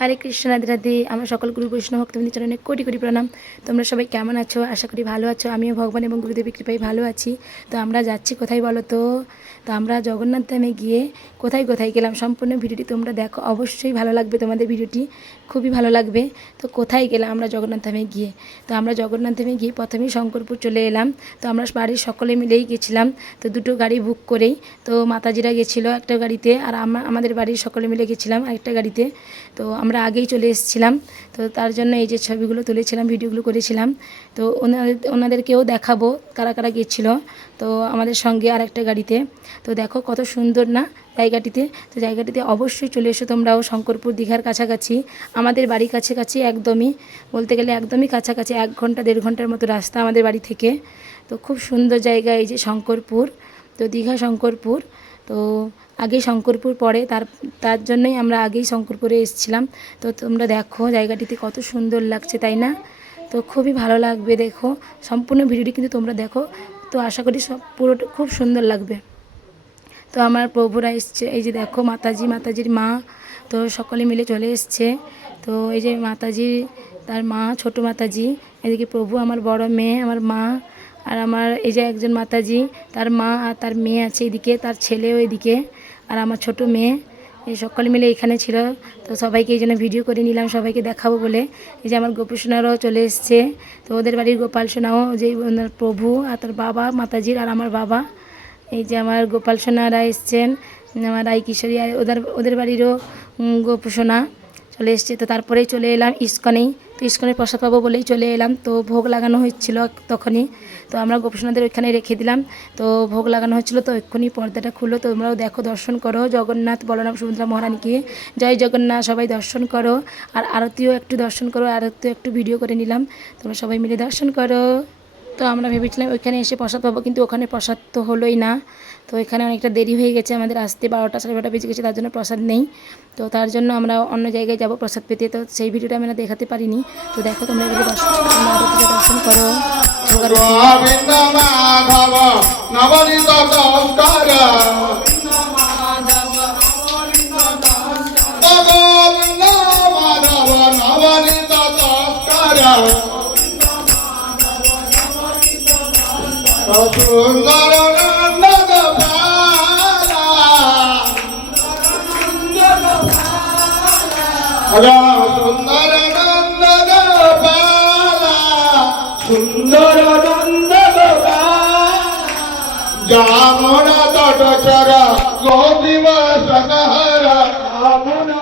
हरे कृष्ण राधे राधे আমার সকল গুরু বৈষ্ণব ভক্তবৃন্দের চরণে কোটি কোটি প্রণাম। তোমরা সবাই কেমন আছো? আশা করি ভালো আছো। আমিও ভগবান এবং গুরুদেবের কৃপায় ভালো আছি। তো আমরা যাচ্ছি কোথায় বলো তো? তো আমরা জগন্নাথ ধামে গিয়ে কোথায় কোথায় গেলাম সম্পূর্ণ ভিডিওটি তোমরা দেখো, অবশ্যই ভালো লাগবে তোমাদের ভিডিওটি, খুবই ভালো লাগবে। তো কোথায় গেলাম আমরা জগন্নাথ ধামে গিয়ে? তো আমরা জগন্নাথ ধামে গিয়ে প্রথমেই শঙ্করপুর চলে এলাম। তো আমরা বাড়ির সকলে মিলেই গেছিলাম, তো দুটো গাড়ি বুক করেই। তো মাতাজিরা গেছিলো একটা গাড়িতে, আর আমাদের বাড়ির সকলে মিলে গেছিলাম আরেকটা গাড়িতে। তো আমরা আগেই চলে এসেছিলাম, তো তার জন্য এই যে ছবিগুলো তুলেছিলাম, ভিডিওগুলো করেছিলাম। তো ওনাদেরকেও দেখাবো কারা কারা গেছিলো তো আমাদের সঙ্গে আর একটা গাড়িতে। তো দেখো কত সুন্দর না জায়গাটিতে। তো জায়গাটিতে অবশ্যই চলে এসো তোমরাও। শঙ্করপুর দীঘার কাছাকাছি, আমাদের বাড়ি কাছাকাছি, একদমই বলতে গেলে একদমই কাছাকাছি, 1 ঘন্টা 1.5 ঘন্টার মতো রাস্তা আমাদের বাড়ি থেকে। তো খুব সুন্দর জায়গা এই যে শঙ্করপুর, তো দীঘা শঙ্করপুর। তো আগে শঙ্করপুর পড়ে, তার জন্যই আমরা আগেই শঙ্করপুরে এসেছিলাম। তো তোমরা দেখো জায়গাটিতে কত সুন্দর লাগছে, তাই না? তো খুবই ভালো লাগবে, দেখো সম্পূর্ণ ভিডিওটি কিন্তু তোমরা দেখো। তো আশা করি সব পুরোটা খুব সুন্দর লাগবে। তো আমার প্রভুরা এসছে, এই যে দেখো মাতাজির মা, তো সকলে মিলে চলে এসছে। তো এই যে মাতাজি, তার মা, ছোট মাতাজি, এদিকে প্রভু, আমার বড় মেয়ে, আমার মা, আর আমার এই যে একজন মাতাজি, তার মা আর তার মেয়ে আছে এদিকে, তার ছেলেও এদিকে, আর আমার ছোট মেয়ে, এই সকলে মিলে এখানে ছিল। তো সবাইকে এই জন্য ভিডিও করে নিলাম, সবাইকে দেখাবো বলে। এই যে আমার গোপু সোনারাও চলে এসছে। তো ওদের বাড়ির গোপাল সোনাও, যে প্রভু আর তার বাবা মাতাজির আর আমার বাবা, এই যে আমার গোপাল সোনারা এসছেন, আমার রাই কিশোরী, আর ওদের বাড়িরও গোপু সোনা চলে এসছে। তো তারপরেই চলে এলাম ইস্কনেই। তো ইস্কনের প্রসাদ পাবো বলেই চলে এলাম। তো ভোগ লাগানো হচ্ছিল তখনই, তো আমরা গোপু সোনাদের ওইখানে রেখে দিলাম। তো ভোগ লাগানো হচ্ছিলো, তো এক্ষুনি পর্দাটা খুললো। তো তোমরাও দেখো, দর্শন করো জগন্নাথ বলরাম সুভদ্রা মহারানীকে। জয় জগন্নাথ, সবাই দর্শন করো। আর আরতিও একটু দর্শন করো, আরতিও একটু ভিডিও করে নিলাম। তোমরা সবাই মিলে দর্শন করো। তো আমরা ভেবেছিলাম ওইখানে এসে প্রসাদ পাবো, কিন্তু ওখানে প্রসাদ তো হলোই না। তো এখানে অনেকটা দেরি হয়ে গেছে আমাদের আসতে, 12টা 12:30 বেজে গেছে, তার জন্য প্রসাদ নেই। তো তার জন্য আমরা অন্য জায়গায় যাব প্রসাদ পেতে। তো সেই ভিডিওটা আমরা দেখাতে পারিনি। তো দেখো তোমরা এগুলো দর্শন করো। সুন্দর নন্দ গোপালা, সুন্দর নন্দ গোপালা, সুন্দর নন্দ গোপালা, যামনা তট চরা গোবিব সনহরা, যামনা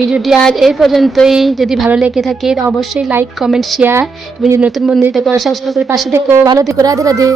ভিডিওটি আজ এই পর্যন্তই। যদি ভালো লেগে থাকে অবশ্যই লাইক কমেন্ট শেয়ার এবং যদি নতুন বন্ধু থেকে সাবস্ক্রাইব করে পাশে থেকো। ভালো থেকো, রাধে রাধে।